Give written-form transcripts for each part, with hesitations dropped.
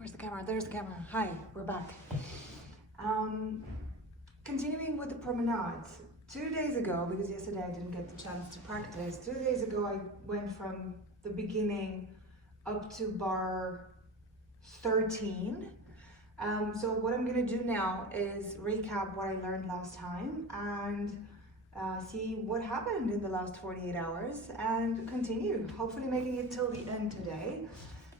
Where's the camera? There's the camera. Hi, we're back. Continuing with the promenade. 2 days ago, because yesterday I didn't get the chance to practice, 2 days ago I went from the beginning up to bar 13. So what I'm gonna do now is recap what I learned last time and see what happened in the last 48 hours and continue, hopefully making it till the end today.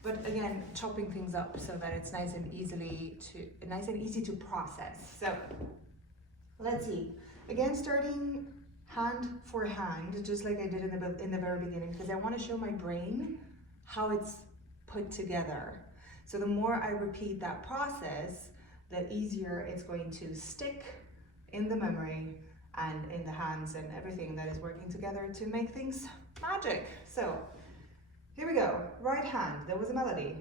But again, chopping things up so that it's nice and easy to process. So let's see. Again, starting hand for hand, just like I did in the very beginning, because I want to show my brain how it's put together. So the more I repeat that process, the easier it's going to stick in the memory and in the hands and everything that is working together to make things magic. So here we go. Right hand, there was a melody.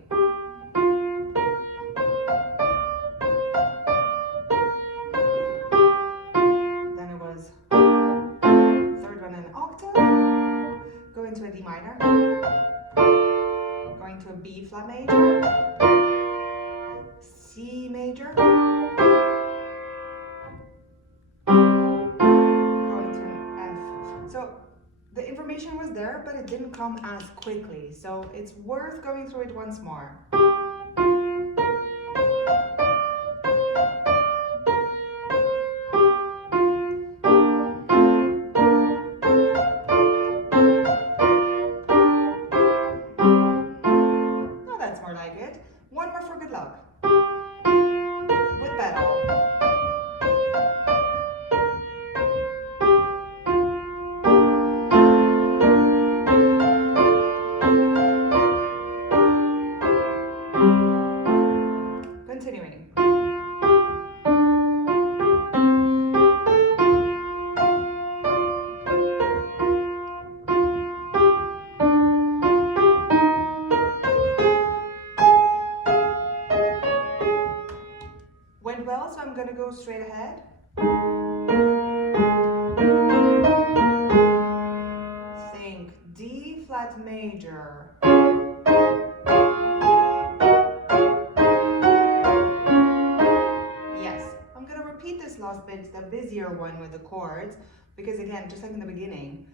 Then it was third one in an octave, going to a D minor, going to a B flat major, C major, going to an F. So the information was there, but it didn't come as quickly. So it's worth going through it once more. Now that's more like it. One more for good luck. With pedal. Continuing. Went well, so I'm going to go straight ahead. Think D flat major. Last bit, the busier one with the chords, because again, just like in the beginning,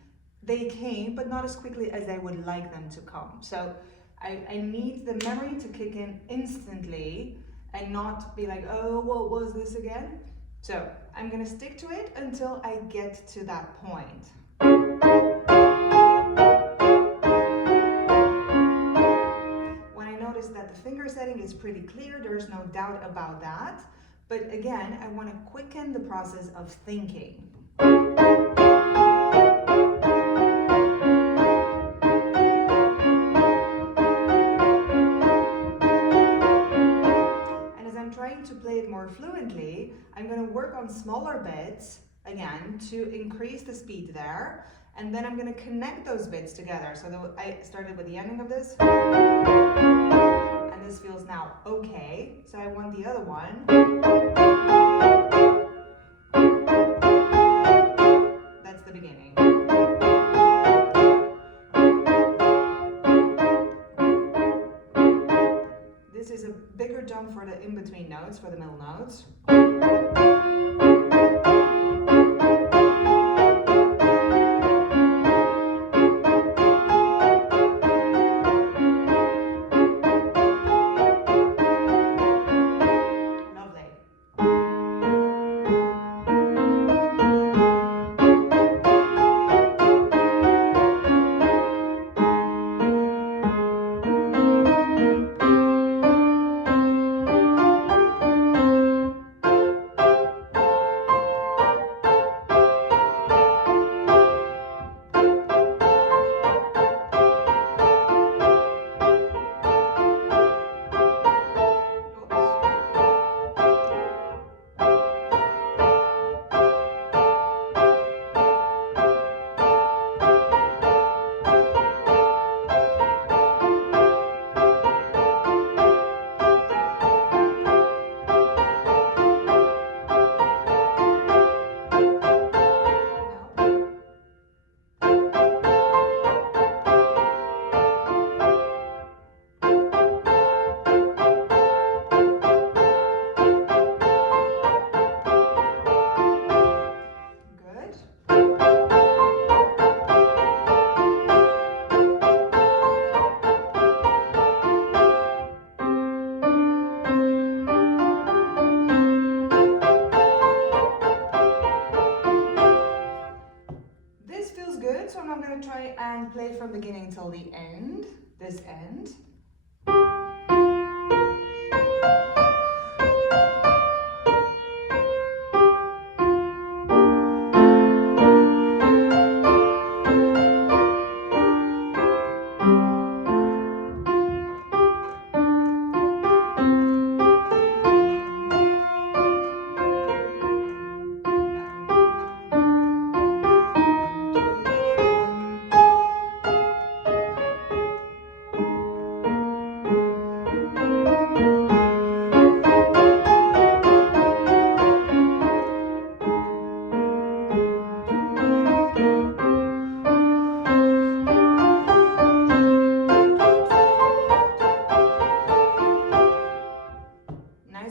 they came, but not as quickly as I would like them to come. So I need the memory to kick in instantly and not be like, oh, what was this again? So I'm gonna stick to it until I get to that point. When I notice that the finger setting is pretty clear, there's no doubt about that. But again, I want to quicken the process of thinking. And as I'm trying to play it more fluently, I'm going to work on smaller bits, again, to increase the speed there. And then I'm going to connect those bits together. So I started with the ending of this. This feels now okay, so I want the other one. That's the beginning. This is a bigger jump for the in-between notes, for the middle notes. me till the end, this end.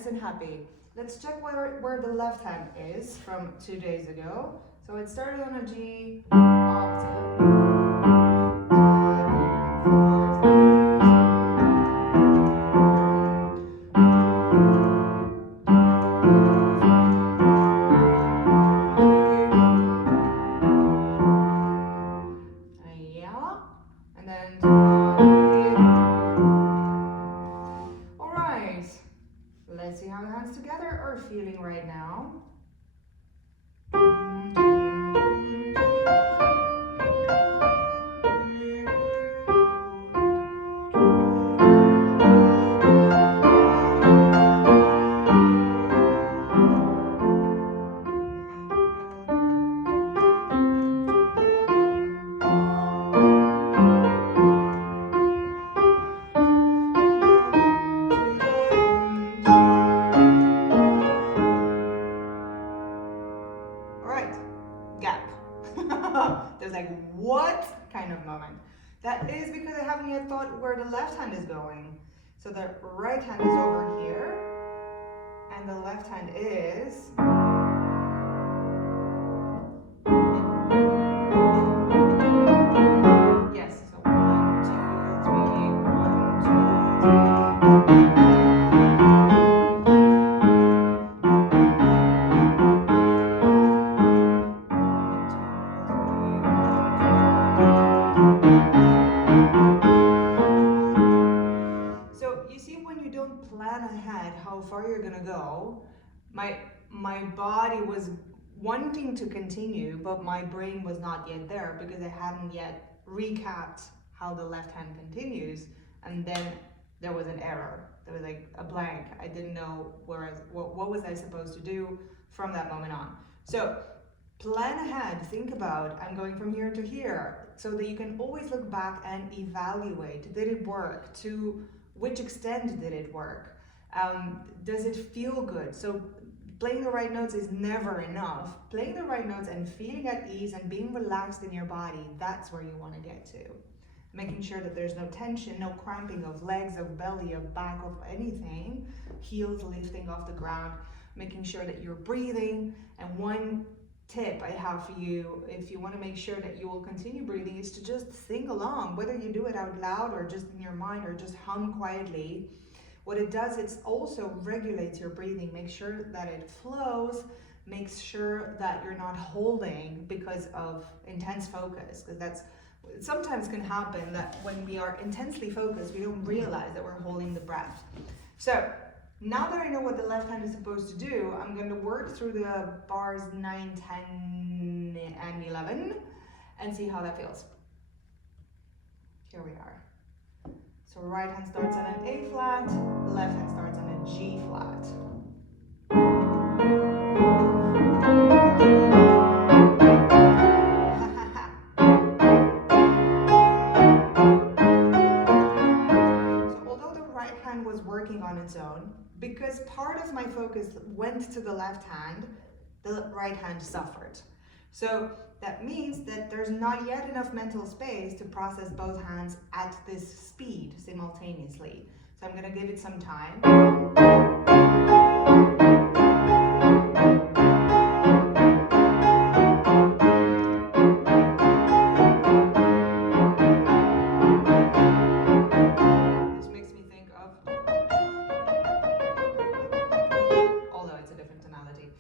And happy. Let's check where the left hand is from 2 days ago. So it started on a G octave, yeah, and then all right. Let's see how the hands together are feeling right now. There's like, what kind of moment? That is because I haven't yet thought where the left hand is going. So the right hand is over here, and the left hand is... Yes, so 1, 2, 3, 1, 2, 3. How far you're gonna go, my body was wanting to continue, but my brain was not yet there because I hadn't yet recapped how the left hand continues, and then there was an error. There was like a blank. I didn't know what was I supposed to do from that moment on. So plan ahead, think about, I'm going from here to here, so that you can always look back and evaluate, did it work? To which extent did it work? Does it feel good? So playing the right notes is never enough. Playing the right notes and feeling at ease and being relaxed in your body, that's where you want to get to. Making sure that there's no tension, no cramping of legs, of belly, of back, of anything. Heels lifting off the ground. Making sure that you're breathing. And one tip I have for you, if you want to make sure that you will continue breathing, is to just sing along, whether you do it out loud or just in your mind or just hum quietly. What it does, it also regulates your breathing. Make sure that it flows. Makes sure that you're not holding because of intense focus, because that's sometimes can happen that when we are intensely focused, we don't realize that we're holding the breath. So now that I know what the left hand is supposed to do, I'm going to work through the bars 9, 10, and 11 and see how that feels. Here we are. So right hand starts on an A flat, left hand starts on a G flat. So although the right hand was working on its own, because part of my focus went to the left hand, the right hand suffered. So that means that there's not yet enough mental space to process both hands at this speed simultaneously. So I'm going to give it some time. This makes me think of, although it's a different tonality.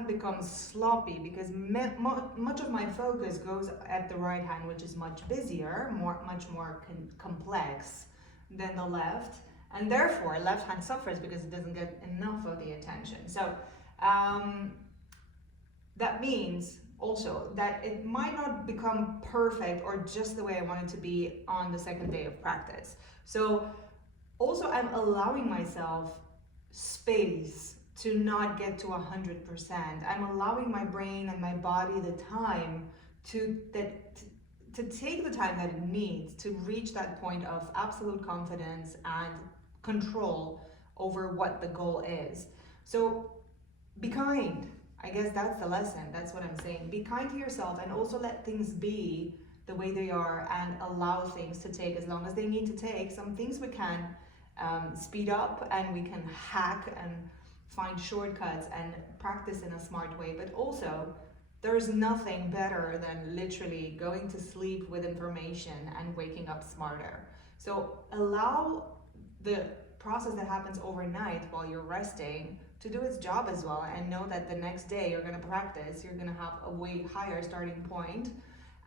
hand becomes sloppy because much of my focus goes at the right hand, which is much busier, much more complex than the left, and therefore left hand suffers because it doesn't get enough of the attention. So that means also that it might not become perfect or just the way I want it to be on the second day of practice. So also I'm allowing myself space to not get to 100%. I'm allowing my brain and my body the time to take the time that it needs to reach that point of absolute confidence and control over what the goal is. So be kind. I guess that's the lesson. That's what I'm saying. Be kind to yourself and also let things be the way they are and allow things to take as long as they need to take. Some things we can speed up and we can hack and find shortcuts and practice in a smart way. But also, there's nothing better than literally going to sleep with information and waking up smarter. So allow the process that happens overnight while you're resting to do its job as well, and know that the next day you're going to practice, you're going to have a way higher starting point,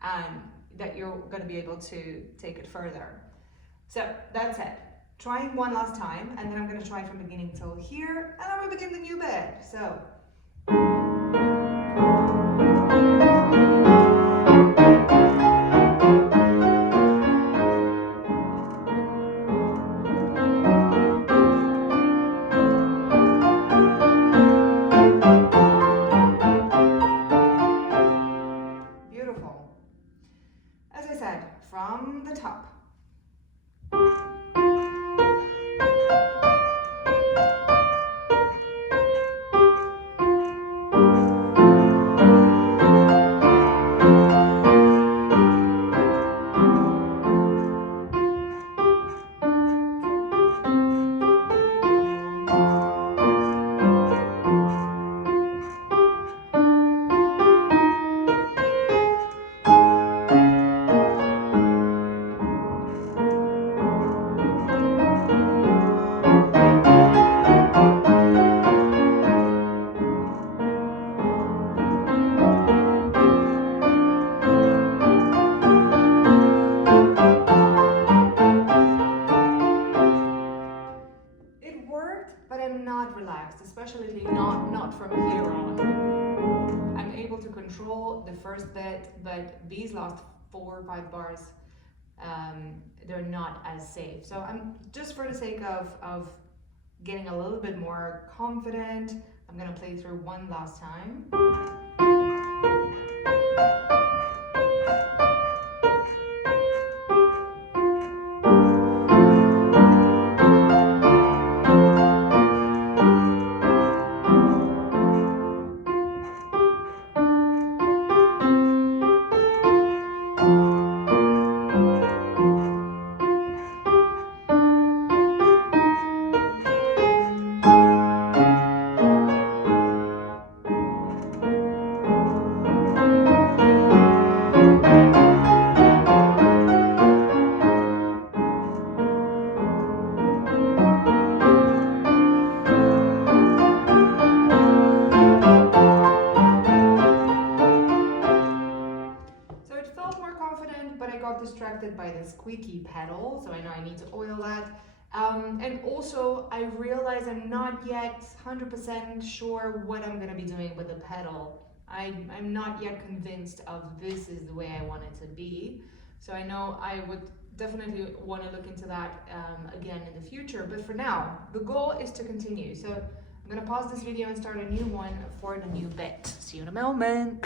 and that you're going to be able to take it further. So that's it. Trying one last time, and then I'm going to try from beginning till here, and then we begin the new bit. So from the top. But I'm not relaxed, especially not from here on. I'm able to control the first bit, but these last 4 or 5 bars, they're not as safe. So I'm just for the sake of getting a little bit more confident, I'm gonna play through one last time. But I got distracted by the squeaky pedal, so I know I need to oil that. And also, I realize I'm not yet 100% sure what I'm gonna be doing with the pedal. I'm not yet convinced of this is the way I want it to be. So I know I would definitely want to look into that again in the future. But for now, the goal is to continue. So I'm gonna pause this video and start a new one for the new bit. See you in a moment.